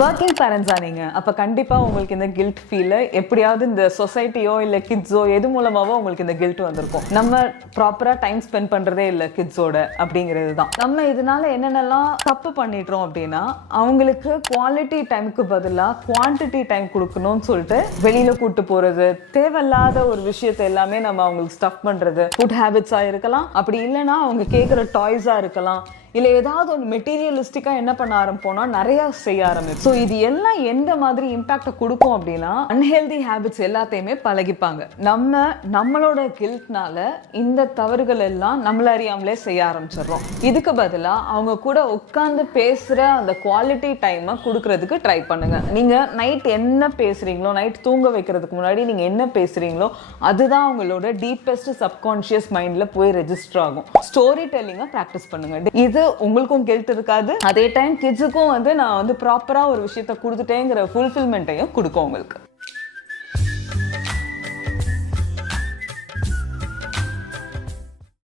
Working பேரண்ட்ஸா நீங்க அப்ப கண்டிப்பா உங்களுக்கு இந்த கில்ட் ஃபீல் எப்படியாவது இந்த சொசைட்டியோ இல்ல கிட்ஸோ எது மூலமாவோ உங்களுக்கு இந்த கில்ட் வந்திருக்கும். நம்ம ப்ராப்பரா டைம் ஸ்பெண்ட் பண்றதே இல்ல கிட்ஸோட அப்படிங்கிறது தான். நம்ம இதனால என்னென்னலாம் தப்பு பண்ணிடுறோம் அப்படின்னா, அவங்களுக்கு குவாலிட்டி டைமுக்கு பதிலா குவான்டிட்டி டைம் கொடுக்கணும்னு சொல்லிட்டு வெளியில கூட்டு போறது, தேவையில்லாத ஒரு விஷயத்தை எல்லாமே நம்ம அவங்களுக்கு ஸ்டஃப் பண்றது, ஃபுட் ஹேபிட்ஸா இருக்கலாம், அப்படி இல்லைன்னா அவங்க கேட்குற டாய்ஸா இருக்கலாம், இல்லை ஏதாவது ஒரு மெட்டீரியலிஸ்டிக்காக என்ன பண்ண ஆரம்பிப்போம்னா நிறையா செய்ய ஆரம்பிக்கும். ஸோ இது எல்லாம் எந்த மாதிரி இம்பாக்டை கொடுக்கும் அப்படின்னா, அன்ஹெல்தி ஹேபிட்ஸ் எல்லாத்தையுமே பழகிப்பாங்க. நம்மளோட கில்ட்னால இந்த தவறுகள் எல்லாம் நம்மள அறியாமலே செய்ய ஆரம்பிச்சிடுறோம். இதுக்கு பதிலாக அவங்க கூட உட்காந்து பேசுகிற அந்த குவாலிட்டி டைமை கொடுக்கறதுக்கு ட்ரை பண்ணுங்க. நீங்கள் நைட் என்ன பேசுகிறீங்களோ, நைட் தூங்க வைக்கிறதுக்கு முன்னாடி நீங்கள் என்ன பேசுகிறீங்களோ அதுதான் அவங்களோட டீப்பஸ்ட் சப்கான்ஷியஸ் மைண்டில் போய் ரெஜிஸ்டர் ஆகும். ஸ்டோரி டெல்லிங்கை ப்ராக்டிஸ் பண்ணுங்க. இது உங்களுக்கும் கில்ட் இருக்காது, அதே டைம் கிட்ஸுக்கும் நான் ப்ராப்பரா ஒரு விஷயத்தை கொடுத்துட்டேங்கிற ஃபுல்ஃபில்மெண்ட்டையும் கொடுக்கும் உங்களுக்கு.